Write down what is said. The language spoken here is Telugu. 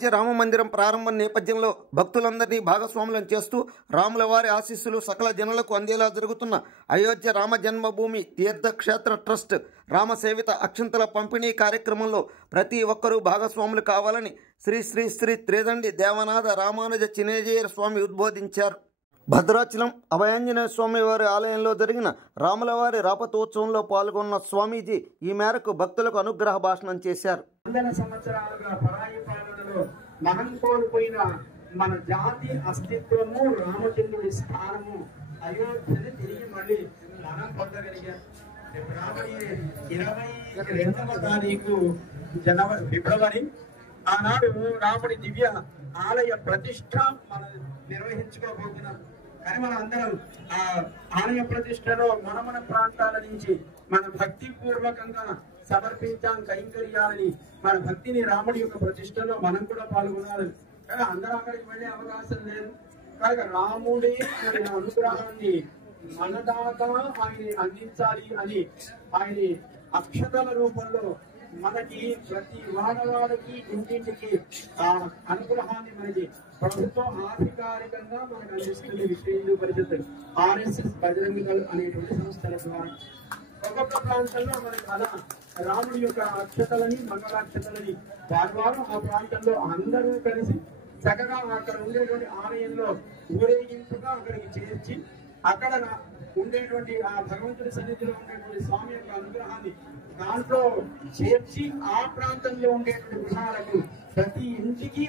అయోధ్య రామమందిరం ప్రారంభం నేపథ్యంలో భక్తులందరినీ భాగస్వాములను చేస్తూ రాముల వారి ఆశీస్సులు సకల జనులకు అందేలా జరుగుతున్న అయోధ్య రామ జన్మభూమి తీర్థక్షేత్ర ట్రస్ట్ రామసేవిత అక్షంతల పంపిణీ కార్యక్రమంలో ప్రతి ఒక్కరూ భాగస్వాములు కావాలని శ్రీ శ్రీ శ్రీ త్రిదండి దేవనాథ రామానుజ చినేజయ స్వామి ఉద్బోధించారు. భద్రాచలం అభయాంజనేయ స్వామి వారి ఆలయంలో జరిగిన రాములవారి రాపతోత్సవంలో పాల్గొన్న స్వామీజీ ఈ మేరకు భక్తులకు అనుగ్రహ భాషణం చేశారు. వందల సంవత్సరాలుగా పరాయి పాలనలో మనం కోల్పోయిన మన జాతి అస్తిత్వము, రామచంద్రుడి స్థానము, అయోధ్యని తిరిగి మళ్ళీ మనం పొందగలిగాం. రాబోయే 22వ తారీఖు ఫిబ్రవరి ఆనాడు రాముడి దివ్య ఆలయ ప్రతిష్ట మనం నిర్వహించుకోబోతున్నాం. కానీ మనం అందరం ఆ ఆలయ ప్రతిష్టలో మన ప్రాంతాల నుంచి మన భక్తి పూర్వకంగా సమర్పించాం కైంకర్యాలని, మన భక్తిని రాముడి యొక్క ప్రతిష్టలో మనం కూడా పాల్గొనాలి. కానీ అందరూ అక్కడికి వెళ్ళే అవకాశం లేదు. కనుక రాముడి అనుగ్రహాన్ని మన దాకా ఆయన అందించాలి అని ఆయన అక్షతల రూపంలో మనకి ప్రతి వాడవాడికి ఇంటింటికి ఆ అనుగ్రహాన్ని మనకి ప్రభుత్వం అధికారికంగా మనకు అందిస్తుంది. విశ్వ హిందూ పరిషత్, RSS, బజరంగ దళ్ అనేటువంటి సంస్థల ద్వారా ఒక్కొక్క ప్రాంతంలో మనకి అలా రాముడి యొక్క అక్షతలని, మంగళాక్షతలని వారు ఆ ప్రాంతంలో అందరూ కలిసి చక్కగా అక్కడ ఉండేటువంటి ఆలయంలో ఊరేగింపుగా అక్కడికి చేర్చి అక్కడ ఉండేటువంటి ఆ భగవంతుడి సన్నిధిలో ఉండేటువంటి స్వామి యొక్క అనుగ్రహాన్ని దాంట్లో చేర్చి ఆ ప్రాంతంలో ఉండేటువంటి గృహాలకు ప్రతి ఇంటికి